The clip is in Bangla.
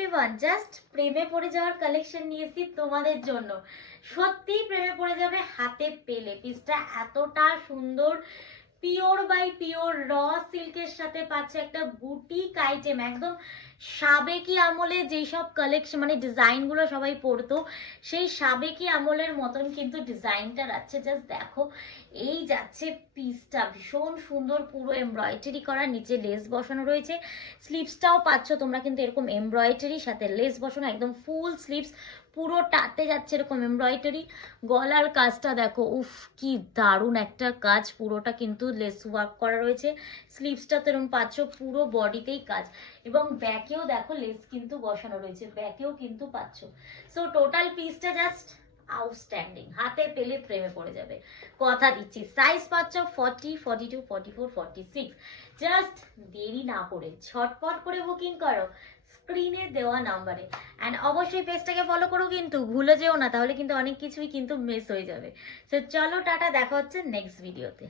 এভরিওয়ান, জাস্ট প্রেমে পড়ে যাওয়ার কালেকশন নিয়েছি তোমাদের জন্য। সত্যিই প্রেমে পড়ে যাবে হাতে পেলে। পিসটা এতটা সুন্দর, পিওর বাই পিওর র সিল্কের সাথে পাচ্ছে একটা বুটিক আইটেম। একদম সাবেকি আমলে যেই সব কালেকশন মানে ডিজাইনগুলো সবাই পরতো, সেই সাবেকি আমলের মতন কিন্তু ডিজাইনটা যাচ্ছে। জাস্ট দেখো, এই যাচ্ছে পিসটা ভীষণ সুন্দর, পুরো এমব্রয়ডারি করা, নিচে লেস বসানো রয়েছে। স্লিভসটাও পাচ্ছ তোমরা কিন্তু এরকম এমব্রয়ডারি সাথে লেস বসানো, একদম ফুল স্লিভস, পুরোটাতে যাচ্ছে এরকম এমব্রয়ডারি। গলার কাজটা দেখো, উফ কি দারুণ একটা কাজ, পুরোটা কিন্তু লেস ওয়ার্ক করা রয়েছে। স্লিভসটা তো এরকম পাচ্ছ, পুরো বডিতেই কাজ, এবং ব্যাকেও দেখো লেস কিন্তু বসানো রয়েছে, ব্যাকেও কিন্তু পাচ্ছ। সো টোটাল পিসটা জাস্ট আউটস্ট্যান্ডিং, হাতে পেলে প্রেমে পড়ে যাবে, কথা দিচ্ছি। সাইজ পাচ্ছ 40, 42, 44, 46। জাস্ট দেরি না করে ঝটপট করে বুকিং করো স্ক্রিনে দেওয়া নাম্বারে। অ্যান্ড অবশ্যই পেজটাকে ফলো করো, কিন্তু ভুলে যেও না, তাহলে কিন্তু অনেক কিছুই কিন্তু মিস হয়ে যাবে। সো চলো টাটা, দেখা হচ্ছে নেক্সট ভিডিওতে।